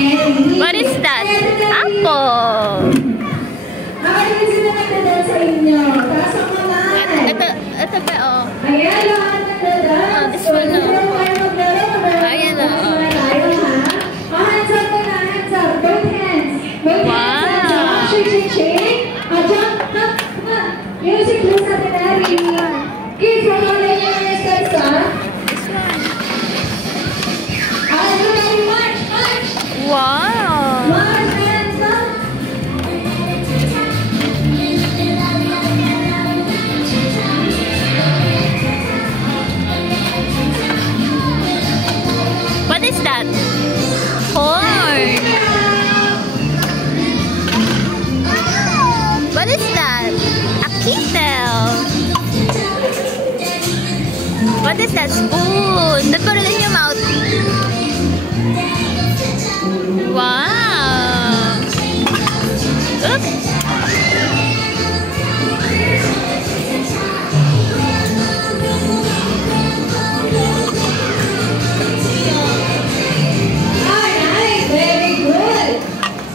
What is that? Apple. Nakalimutin na nagdadaan sa inyo. Taas ang kamay. Ito ba, oh. Ayan, lahat nagdadaan. This one, oh. Ayan, oh. Hands up na, hands up. Both hands. Both hands. Wow. Shake. Jump. Come on. Music plus sa tinari. Kids, wala na yung steps, ha? This one. Everybody march. Wow. March, hands up. What is that? Horn. What is that? A kettle. What is that? Spoon. Don't put it in your mouth. Wow. Oops. Alright, very good.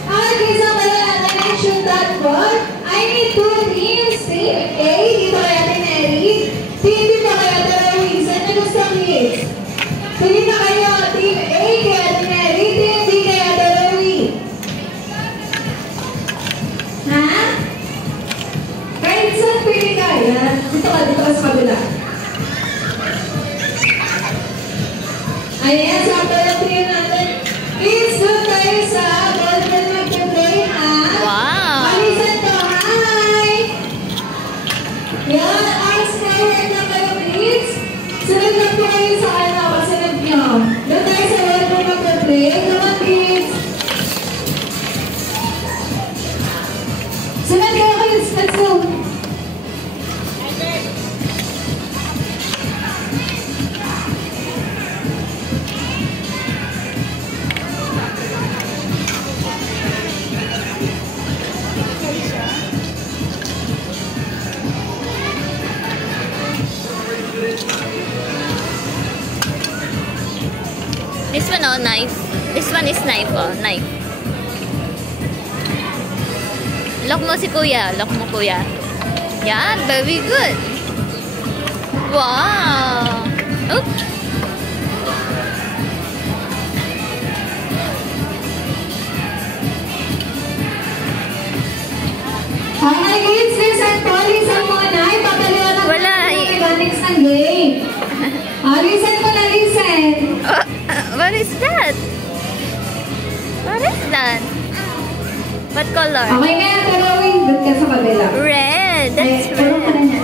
Okay, so I mentioned that one. I need two teams. Team A, dito kaya Tineri. Team B na kaya Tarawin. Saan na gusto ang hits? Sige na kayo. Team A kaya Tineri. Team B kaya Tarawin. Ha? Kahit saan pili ka. Yan. Dito ka sa kabila. Ayan, sakto yung trio natin. Kids, doon tayo sa ballpen mag-play, ha? Wow. Alisan to, hi! Yan, eyes forward na kayo, kids. Sunod na po kayo sa ano, kasunod nyo. Doon tayo sa ballpen mag-play. Come on, kids. Sunod kayo, kids. Let's go. This one, oh, knife. This one is knife, oh, knife. Lock mo si kuya. Lock mo, kuya. Yan, very good. Wow. Oops. Hi, kids. Listen po. Listen muna. Ipapaliwanag ko Wala, yung eh. mechanics ng game. Listen po na, listen. What is that? What is that? What color? Okay na yan, Tarawin. Doon ka sa kabila. Red. That's Puro ka na red. niya.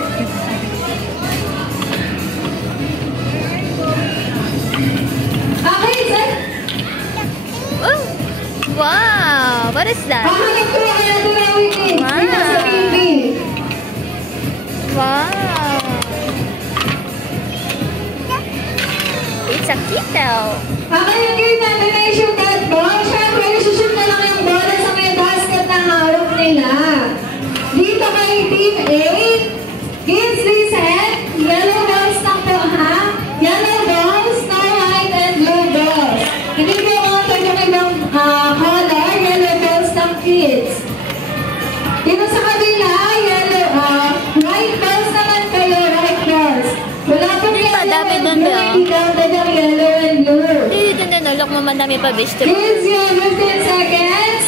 Okay, sir. Oh. Wow. What is that? Pahanap ko na kaya Tarawin, kids. Wow. Dito sa TV. Wow. It's a kettle. Okay, yung game natin ay shoot that ball. Siyempre, shoot na lang yung bola sa may basket na hawak nila. Dito kay Team 8. Kids, listen. Yellow balls lang po, ha? Yellow balls, no white and blue balls. Hindi ko mga tayo ng ibang color. Yellow balls lang, kids. Dito sa kabila, white balls naman kayo, white balls. Wala pong Hindi pa, yellow dami and doon blue. ba? Hindi counted ang yellow and blue. Dito na, look mo, madami pa vegetable. Kids, you have 15 seconds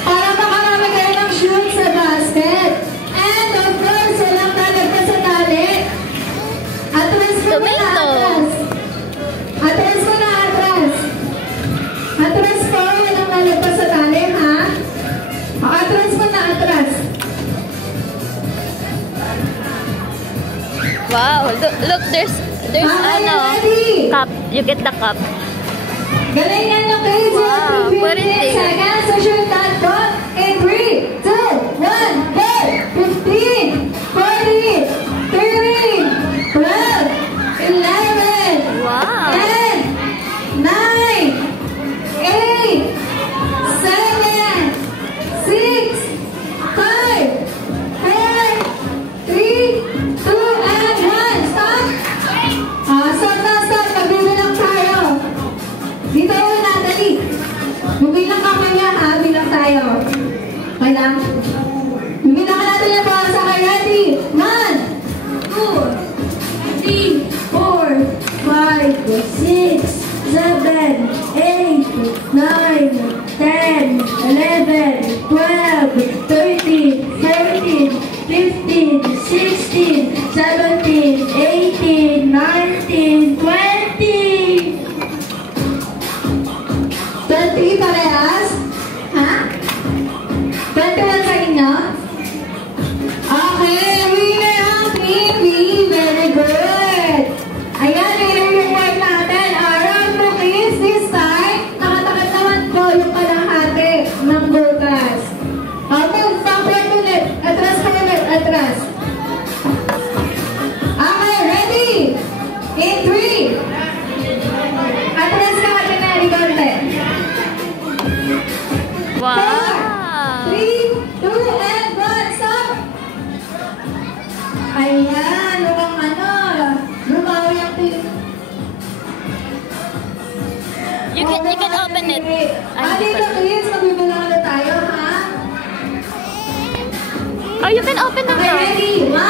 para makarami kayo ng shoot sa basket. And of course, walang talagpas sa tali. Atras ko na Tomato. atras. Atras ko na atras. Atras ko, walang talagpas sa tali, ha? Atras ko na atras. Wow. Look, there's Okay, ready? cup. You get the cup. Galing yan yung kids. You have Wow, put it 15 there. seconds to shoot that ball. In 3, 2, 1, go! 15, 40, 13, 12, 11, Wow. 10, 9, 8, 7, 6, 5, 4, 3, 2, and 1. Stop! Stop na, stop. Magbibilang tayo. Dito natin. Okay lang? Bibilang natin yung bawat sakay. Ready? 1, 2, 3, 4, 5, 6, 7, 8, 9, 10, 11, 12, 13, 14, 15, 16, 17, 18, 19, 20. 20 parehas? Ha? 21 sa inyo? Okay, winner ang Team B. Very good. Ayan, winner yung word natin. Round 2 kids. This time, nakatakot naman po yung kalahati ng butas. Move, backward ulit. Atras ka ulit, atras. Okay, ready? In 3. Atras ka ka na, Rigonte. Wow! 3, 2, and 1, stop! Ayan, mukhang lumawi ang team. You can open it. Dito kids, magbibilang ulit tayo, ha? Oh, you can open it Okay, now. ready? 1,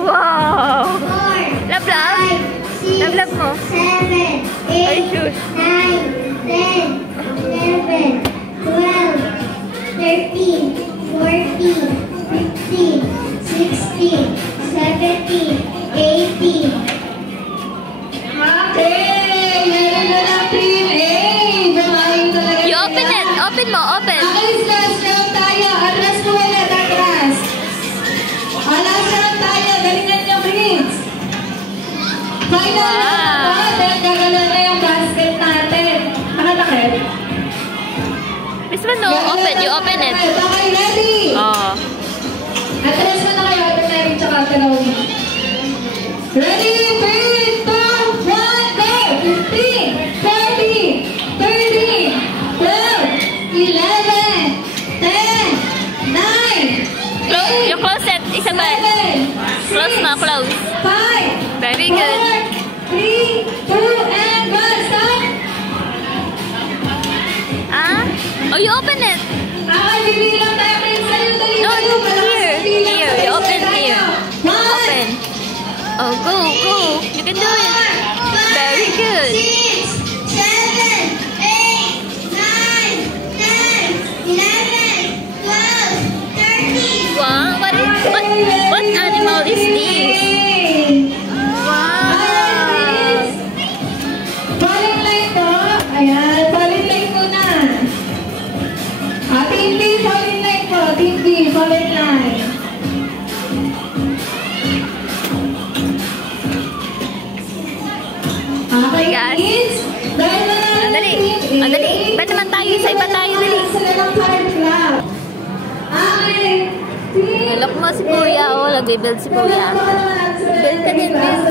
Wow! 4, Love, love. 5, 6, Love, love mo. 7, Ay, 8, shoot. 9, 10, 11, 12, 13, 14, 15, 16, 17, 18. Okay! Meron na ng Team A! Bumahin talaga You sila. open it. Open mo, open. Okay, last round tayo. Atras mo ulit, atras. Last round tayo. Galingan nyo, kids. Final round na to. Then gagalaw na yung basket natin. Nakatakit? This one, no. Open. You open it. Okay, ready? Oh. Atras mo na kayo. Ate Mary tsaka Ate Romy. Ready? 3, 2, 1, go! 15, 14, 13, 12, 11, 10, 9, You close it, Isabel. 7, Close mo, close. 5, Very good. 4, 3, 2, and 1. Stop! Ah? Oh, you open it. Bibilang tayo kayo sa'yo. Dali No, tayo. here. Bibilang Here, tayo you open sa'yo. here. 1, Open. Oh, go, go. You can do it. Very good. 6, 7, 8, 9, 10, 11, 12, 13. Wow, what animal is this? Wow. Falling line po. Ayan, falling line muna. Team B, falling line po. Team B, falling line. Okay, Guys. kids. Dahil na natin Andali. Team A. Andali. Iba naman tayo. Sa iba tayo, dali. Sila ng card club. Okay. Team Look mo si Kuya. Oh, nag-build si Kuya. Build ka din, build.